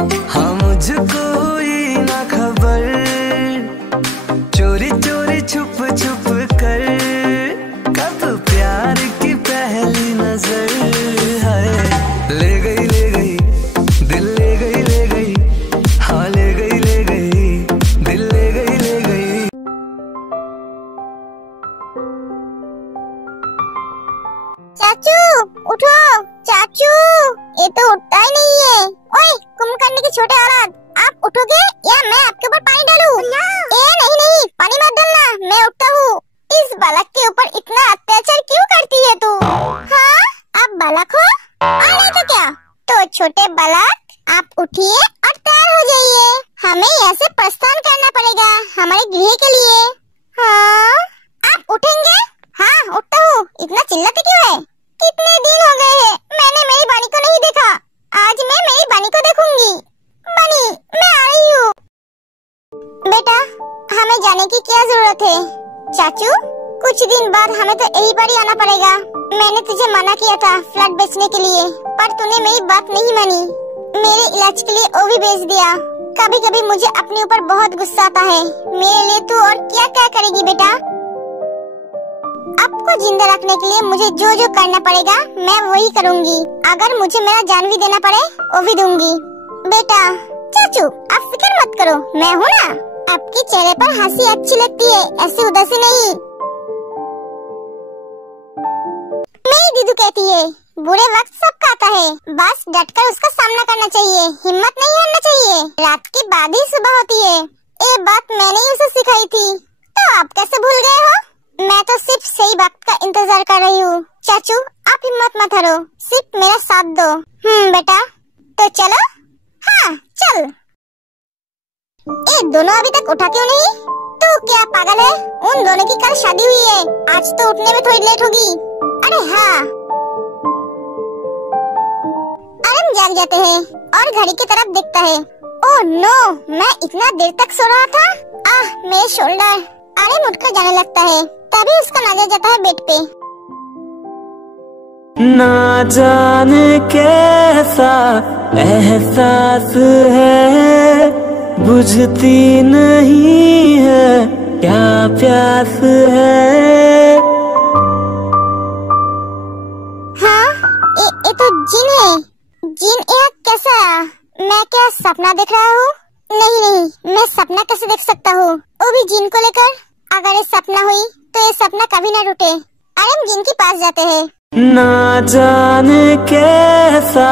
हाँ मुझको ही ना खबर, चोरी चोरी छुप छुप कर, कब प्यार की पहली नजर है। ले गई दिल, ले गई हाँ ले गई दिल, ले गई। चाचू उठो, चाचू ये तो उठता ही नहीं है। ओए कुंभकर्ण के छोटे औलाद, आप उठोगे या मैं आपके ऊपर पानी डालूं? नहीं पानी मत डालना, मैं उठता हूँ। इस बालक के ऊपर इतना अत्याचार क्यों करती है तू? हाँ आप बालक हो, नहीं तो क्या? तो छोटे बालक आप उठिए और तैयार हो जाइए, हमें यहाँ से प्रस्थान करना पड़ेगा हमारे गृह के लिए। हाँ आप उठेंगे? हाँ उठता हूँ, इतना चिल्लाते क्यों है? कितने दिन हो गए हैं मैंने मेरी बानी को नहीं देखा, आज मैं मेरी बानी को देखूंगी। बानी मैं आ रही हूँ। बेटा हमें जाने की क्या जरूरत है? चाचू कुछ दिन बाद हमें तो यही पर ही आना पड़ेगा। मैंने तुझे मना किया था फ्लैट बेचने के लिए, पर तूने मेरी बात नहीं मानी, मेरे इलाज के लिए वो भी बेच दिया। कभी कभी मुझे अपने ऊपर बहुत गुस्सा आता है। मेरे लिए तू और क्या क्या करेगी बेटा? आपको जिंदा रखने के लिए मुझे जो जो करना पड़ेगा मैं वही करूंगी। अगर मुझे मेरा जान भी देना पड़े वो भी दूंगी। बेटा चाचू आप फिक्र मत करो, मैं हूँ ना। आपके चेहरे पर हंसी अच्छी लगती है, ऐसी उदासी नहीं। मेरी दीदू कहती है बुरे वक्त सबका आता है, बस डटकर उसका सामना करना चाहिए, हिम्मत नहीं हारना चाहिए। रात के बाद ही सुबह होती है, ये बात मैंने ही उसे सिखाई थी। तो आप कैसे भूल गए हो? मैं तो सिर्फ सही वक्त का इंतजार कर रही हूँ। चाचू आप हिम्मत मत हारो, सिर्फ मेरा साथ दो। बेटा तो चलो। हाँ चल। ये दोनों अभी तक उठा क्यों नहीं? तू क्या पागल है? उन दोनों की कल शादी हुई है, आज तो उठने में थोड़ी लेट होगी। अरे हाँ अरम जाग जाते हैं और घड़ी की तरफ देखता है। ओह नो, मैं इतना देर तक सो रहा था। मेरे शोल्डर। अरे उठकर जाने लगता है, तभी उसका नजर जाता है बेड पे। ना जाने कैसा एहसास है, बुझती नहीं है क्या प्यास है। हाँ ये तो जिन है। जिन यहाँ कैसा? मैं क्या सपना देख रहा हूँ? नहीं मैं सपना कैसे देख सकता हूँ, वो भी जिन को लेकर? अगर ये सपना हुई तो ये सपना कभी न टूटे। अरे हम जिन के पास जाते हैं। ना जाने कैसा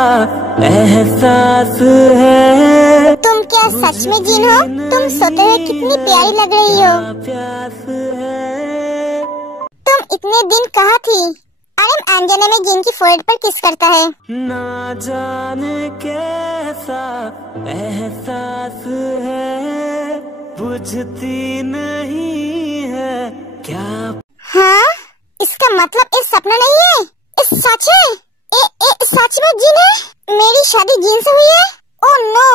एहसास है। तुम क्या सच में जिन हो? तुम सोते हुए कितनी प्यारी लग रही हो। प्यास है। तुम इतने दिन कहाँ थी? अरे अंजना में जिन की फोrehead पर किस करता है। ना जाने कैसा एहसास है, बुझती नहीं है क्या। हाँ इसका मतलब ये सपना नहीं है, ये सच है। सच में जिन है। मेरी शादी जिन से हुई है। ओह नो,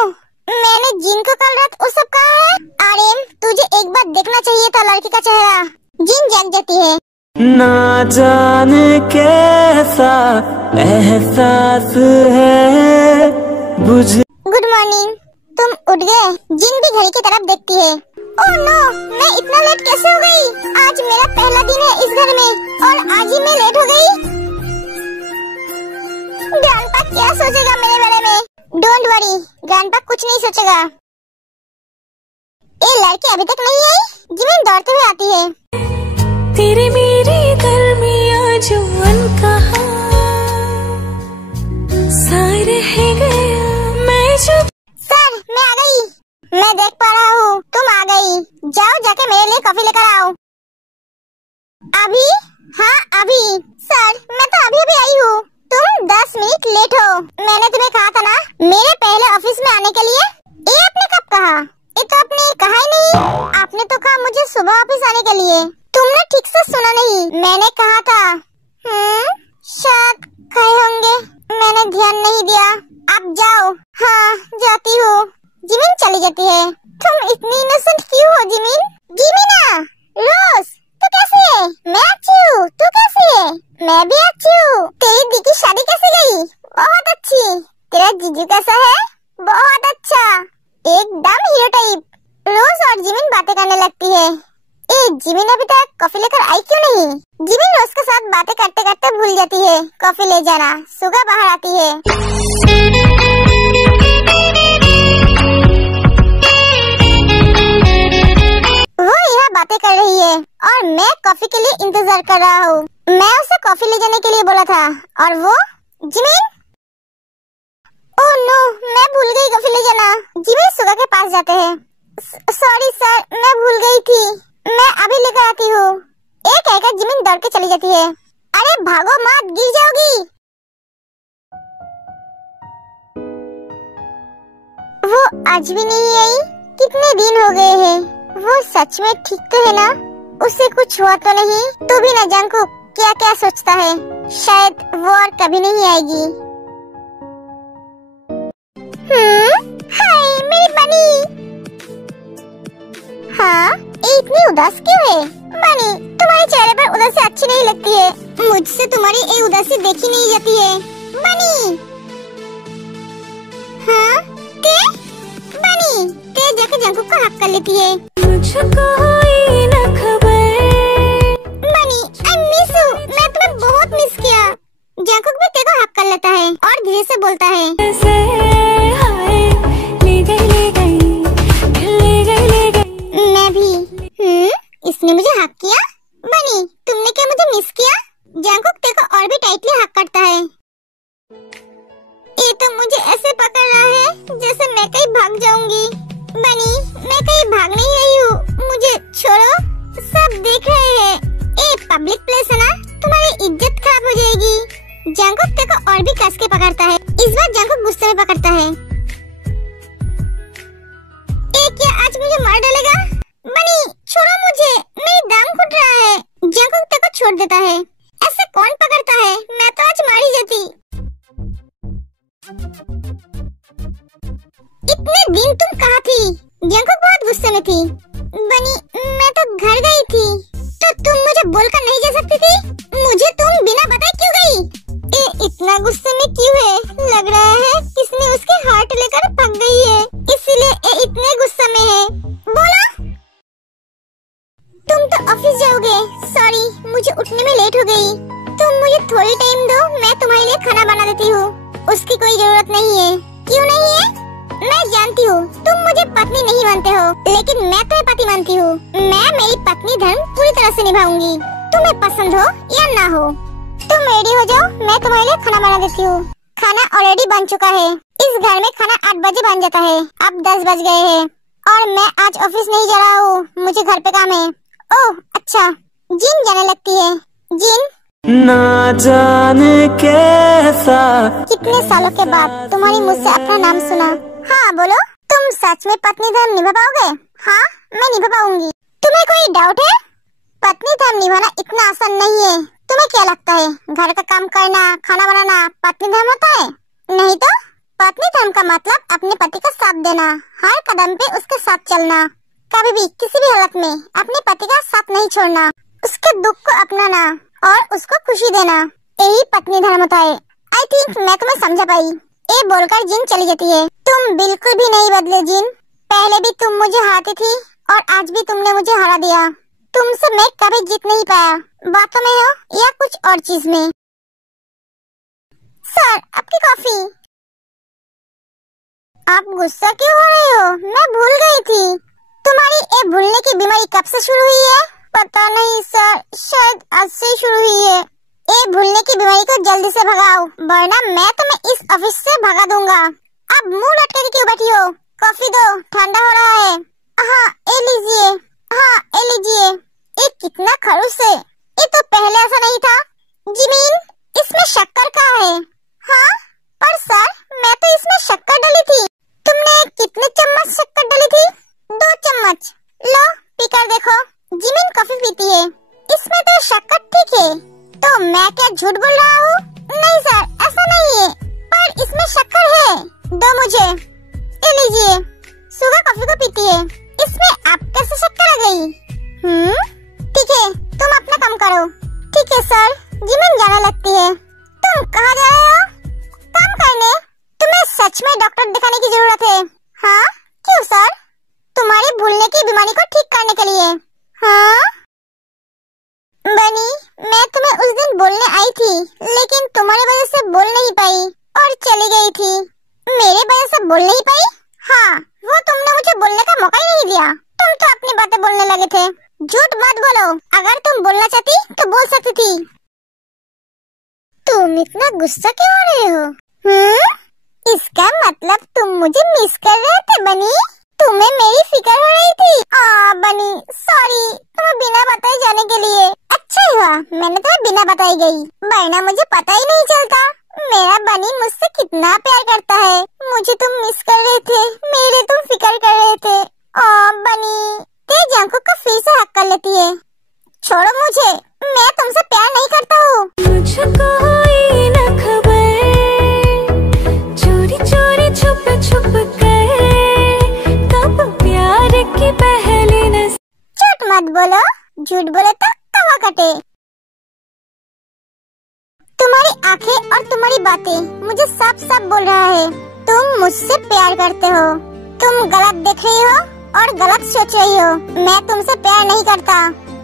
मैंने जिन को कल रात वो सब कहा है। आर्यन तुझे एक बार देखना चाहिए था लड़की का चेहरा। जिन जाग जाती है। ना जाने कैसा एहसास है, गुड मॉर्निंग। तुम उठ गए? जिन भी घड़ी की तरफ देखती है। ओह नो, मैं इतना लेट कैसे हो गई? आज मेरा पहला दिन है इस घर में और आज ही मैं लेट हो गई। ग्रैंडपा क्या सोचेगा मेरे बारे में? डोंट वरी, ग्रैंडपा कुछ नहीं सोचेगा। ये लड़की अभी तक नहीं आई। जिमिन दौड़ते हुए आती है। तेरे मेरे दरमियां जो अनकहा साए रह गया मैं जो। सर मैं आ गई। मैं देख पा रहा हूँ तुम आ गई। जाओ जाके मेरे लिए कॉफी लेकर आओ। अभी? हाँ अभी। सर मैं तो अभी भी आई हूँ, तुम 10 मिनट लेट हो। मैंने तुम्हें कहा था ना मेरे पहले ऑफिस में आने के लिए। ये आपने कब कहा? ये तो आपने कहा ही नहीं। आपने तो कहा मुझे सुबह ऑफिस आने के लिए। तुमने ठीक से सुना नहीं, मैंने कहा था। शायद कहे होंगे, मैंने ध्यान नहीं दिया। आप जाओ। हाँ जाती हूँ। जिमिन चली जाती है। तुम इतनी इनोसेंट क्यों हो जिमिन? जिमिना, रोज तू कैसी है? मैं अच्छी हूँ, तू कैसी है? मैं भी अच्छी हूँ। तेरी दी की शादी कैसे गई? बहुत अच्छी। तेरा जीजू कैसा है? बहुत अच्छा। कॉफी ले जाना, सुगा बाहर आती है। वो यहाँ बातें कर रही है और मैं कॉफी के लिए इंतजार कर रहा हूँ। मैं उसे कॉफी ले जाने के लिए बोला था और वो जिमिन। ओह नो, मैं भूल गई कॉफी ले जाना। जिमिन सुगा के पास जाते हैं। सॉरी सर, मैं भूल गई थी, मैं अभी लेकर आती हूँ। एक कहकर जिमिन दौड़ के चली जाती है। अरे भागो मत, गिर जाओगी। वो आज भी नहीं आई, कितने दिन हो गए हैं। वो सच में ठीक तो है ना? उसे कुछ हुआ तो नहीं? तू भी न जान को क्या क्या सोचता है। शायद वो और कभी नहीं आएगी। हाय मेरी बनी। हाँ, ये इतनी उदास क्यों है? बनी, तुम्हारे चेहरे पर उदासी अच्छी नहीं लगती है। मुझसे तुम्हारी ये उदासी देखी नहीं जाती है। बनी। हाँ, ते? बनी, ते जाके जंकुक को हक कर लेती है। मुझको ही न खबर। बनी, आई मिस यू, मैं तुम्हें बहुत मिस किया। जंकुक भी तेरे को हक कर लेता है और धीरे से बोलता है। ऐसे हाय, ले गई ले गई, ले गई ले गई। मैं भी। इसने मुझे हक किया? बनी, तुमने क्या मुझे मिस किया? जंकुक तेरे को और भी टाइटली हक करता है। ये तो मुझे ऐसे पकड़ रहा है जैसे मैं कहीं भाग जाऊंगी। बनी, मैं कहीं भाग नहीं रही हूँ, मुझे छोड़ो, सब देख रहे हैं। ये पब्लिक प्लेस है ना, तुम्हारी इज्जत खराब हो जाएगी। जंकुक तेरे को और भी कस के पकड़ता है। इस बार जंकुक गुस्से में पकड़ता है। ये क्या आज मुझे मार डालेगा? बनी, छोड़ो मुझे, मेरी दाम घुट रहा है। जंकुक तेरे को छोड़ देता है। ऐसे कौन पकड़ता है? मैं तो आज मार ही जाती। इतने दिन तुम कहाँ थी? जंकुक बहुत गुस्से में थी। बनी, मैं तो घर गई थी। तो तुम मुझे बोलकर नहीं जा सकती थी? मुझे तुम बिना बताए क्यों गई? ये इतना गुस्से में क्यों है? लग रहा है किसने उसके हार्ट लेकर भाग गई है, इसीलिए ये इतने गुस्से में है। बोला, तुम तो ऑफिस जाओगे। सॉरी, मुझे उठने में लेट हो गई। तुम मुझे थोड़ी टाइम दो, मैं तुम्हारे लिए खाना बना देती हूँ। उसकी कोई जरूरत नहीं है। क्यों नहीं है? मैं जानती हूँ तुम मुझे पत्नी नहीं मानते हो, लेकिन मैं तुम्हें पति मानती हूँ। मैं मेरी पत्नी धर्म पूरी तरह से निभाऊंगी, तुम्हें पसंद हो या ना हो। तुम रेडी हो जाओ, मैं तुम्हारे लिए खाना बना देती हूँ। खाना ऑलरेडी बन चुका है। इस घर में खाना 8 बजे बन जाता है, अब 10 बज गए हैं और मैं आज ऑफिस नहीं जा रहा हूँ, मुझे घर पे काम है। ओह अच्छा, जिन जाने लगती है। जिन, ना जाने कैसा कितने सालों के बाद तुम्हारी मुझसे अपना नाम सुना। हाँ बोलो, तुम सच में पत्नी धर्म निभा पाओगे? हाँ, मैं निभा पाऊंगी। तुम्हें कोई डाउट है? पत्नी धर्म निभाना इतना आसान नहीं है। तुम्हें क्या लगता है घर का काम करना, खाना बनाना पत्नी धर्म होता है? नहीं तो पत्नी धर्म का मतलब अपने पति का साथ देना, हर कदम पे उसके साथ चलना, कभी भी किसी भी हालत में अपने पति का साथ नहीं छोड़ना, उसके दुख को अपनाना और उसको खुशी देना, यही पत्नी धर्म होता है। आई थिंक मैं तुम्हें समझा पाई। ये बोलकर जिन चली जाती है। तुम बिल्कुल भी नहीं बदले जिन, पहले भी तुम मुझे हारती थी और आज भी तुमने मुझे हरा दिया। तुमसे मैं कभी जीत नहीं पाया, बातों में हो या कुछ और चीज में। सर, आपकी कॉफी। आप गुस्सा क्यों हो रहे हो? मैं भूल गई थी। तुम्हारी ये भूलने की बीमारी कब से शुरू हुई है? पता नहीं सर, शायद आज से ही शुरू हुई है। ये भूलने की बीमारी को जल्दी से भगाओ, वरना मैं तुम्हें इस ऑफिस से भगा दूंगा। अब मुंह लटके क्यों बैठी हो? कॉफी दो, ठंडा हो रहा है। हाँ, ये लीजिए। हाँ, ये लीजिए। ये कितना खड़ूस है, ये तो पहले ऐसा नहीं था। जिमीन, इसमें शक्कर कहाँ है? हाँ, पर सर मैं तो इसमें शक्कर डाली थी। तुमने कितने चम्मच शक्कर डाली थी? 2 चम्मच। लो पीकर देखो। जिमीन कॉफी पीती है। इसमें तो शक्कर ठीक है, तो मैं क्या झूठ बोल रहा हूँ? नहीं सर, ऐसा नहीं है, पर इसमें शक्कर है। दो मुझे। ये लीजिए। सुगा कॉफी को पीती है। इसमें आप कैसे शक्कर आ गई? ठीक है, तुम अपना काम करो। ठीक है सर। जिमीन जाने लगती है। तुम कहाँ जा रहे हो? काम करने। तुम्हें सच में डॉक्टर दिखाने की जरूरत है। हाँ, क्यों सर? तुम्हारी भूलने की बीमारी को ठीक करने के लिए। हाँ बनी, मैं तुम्हें उस दिन बोलने आई थी, लेकिन तुम्हारी वजह से बोल नहीं पाई और चली गई थी। मेरे वजह से बोल नहीं पाई? हाँ, वो तुमने मुझे बोलने का मौका ही नहीं दिया। तुम तो अपनी बातें बोलने लगे थे। झूठ मत बोलो, अगर तुम बोलना चाहती तो बोल सकती थी। तुम इतना गुस्सा क्यों हो रहे हो? इसका मतलब तुम मुझे मिस कर रहे थे बनी? तुम्हें मेरी फिक्र हो रही थी? बनी सॉरी तुम्हें बिना बताए जाने के लिए। अच्छा हुआ मैंने तुम्हें बिना बताई गई, वरना मुझे पता ही नहीं चलता मेरा बनी मुझसे कितना प्यार करता है। मुझे तुम मिस कर रहे थे, मेरे तुम फिक्र कर रहे थे। बनी तेरी जांकों का फिर से हक कर लेती है। छोड़ो मुझे, मैं तुमसे प्यार नहीं करता हूँ। मुझको ही न खबर, चोरी चोरी छुप छुप कर, तब प्यार की पहली नजर। झूठ मत बोलो, झूठ बोले तो तवा कटे। तुम्हारी आंखें और तुम्हारी बातें मुझे साफ साफ बोल रहा है तुम मुझसे प्यार करते हो। तुम गलत देख रही हो और गलत सोच रही हो। मैं तुमसे प्यार नहीं करता।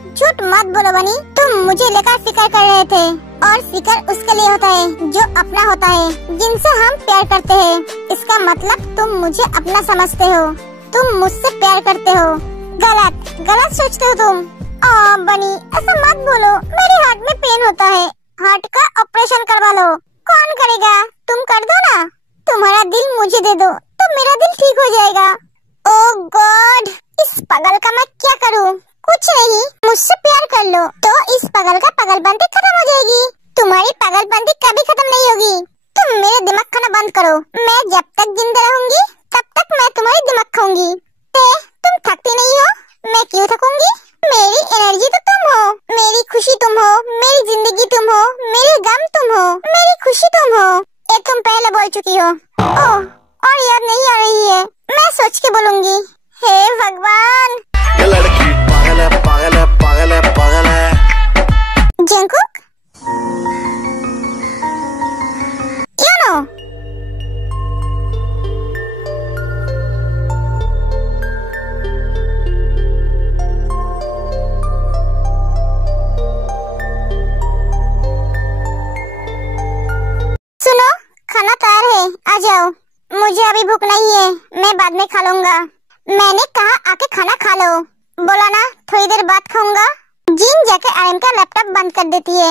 झूठ मत बोलो बनी, तुम मुझे लेकर फिक्र कर रहे थे और फिक्र उसके लिए होता है जो अपना होता है, जिनसे हम प्यार करते हैं। इसका मतलब तुम मुझे अपना समझते हो, तुम मुझसे प्यार करते हो। गलत गलत सोचते हो तुम। बनी ऐसा मत बोलो, मेरे हार्ट में पेन होता है। हार्ट का ऑपरेशन करवा लो। कौन करेगा? तुम कर दो ना। तुम्हारा दिल मुझे दे दो तो मेरा दिल ठीक हो जाएगा। ओह गॉड, इस पागल का मैं क्या करूं? कुछ नहीं, मुझसे प्यार कर लो तो इस पागल का पागलपंती खत्म हो जाएगी। तुम्हारी पागलपंती कभी खत्म नहीं होगी। तुम मेरे दिमाग खाना बंद करो। मैं जब तक जिंदा रहूंगी तब तक मैं तुम्हारी दिमाग खाऊंगी। तुम थकती नहीं हो, मैं क्यों थकूंगी? मेरी एनर्जी तो तुम हो, मेरी खुशी तुम हो, मेरी जिंदगी तुम हो, मेरे गम तुम हो, मेरी खुशी तुम हो। ये तुम पहले बोल चुकी हो। ओह, और याद नहीं आ रही है। मैं सोच के बोलूंगी। हे भगवान, ये लड़की पागल है, पागल है, पागल है, पागल है। जंकुक, you know, सुनो खाना तैयार है, आ जाओ। मुझे अभी भूख नहीं है, मैं बाद में खा लूंगा। मैंने कहा आके खाना खा लो। बोला ना थोड़ी देर बाद खाऊंगा। जीन जाके आयन का लैपटॉप बंद कर देती है।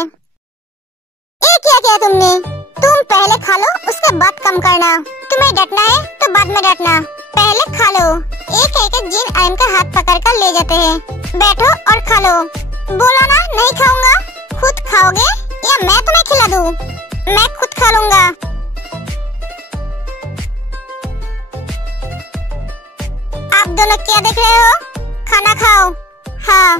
ये क्या किया तुमने? तुम पहले खा लो, उसके बाद कम करना। तुम्हें डटना है तो बाद में डटना, पहले खा लो। एक एक जीन आयन का हाथ पकड़ कर ले जाते हैं। बैठो और खा लो। बोला ना नहीं खाऊंगा। खुद खाओगे या मैं तुम्हें खिला दूं? मैं खुद खा लूंगा। आप दोनों क्या देख रहे हो? खाना खाओ। हाँ।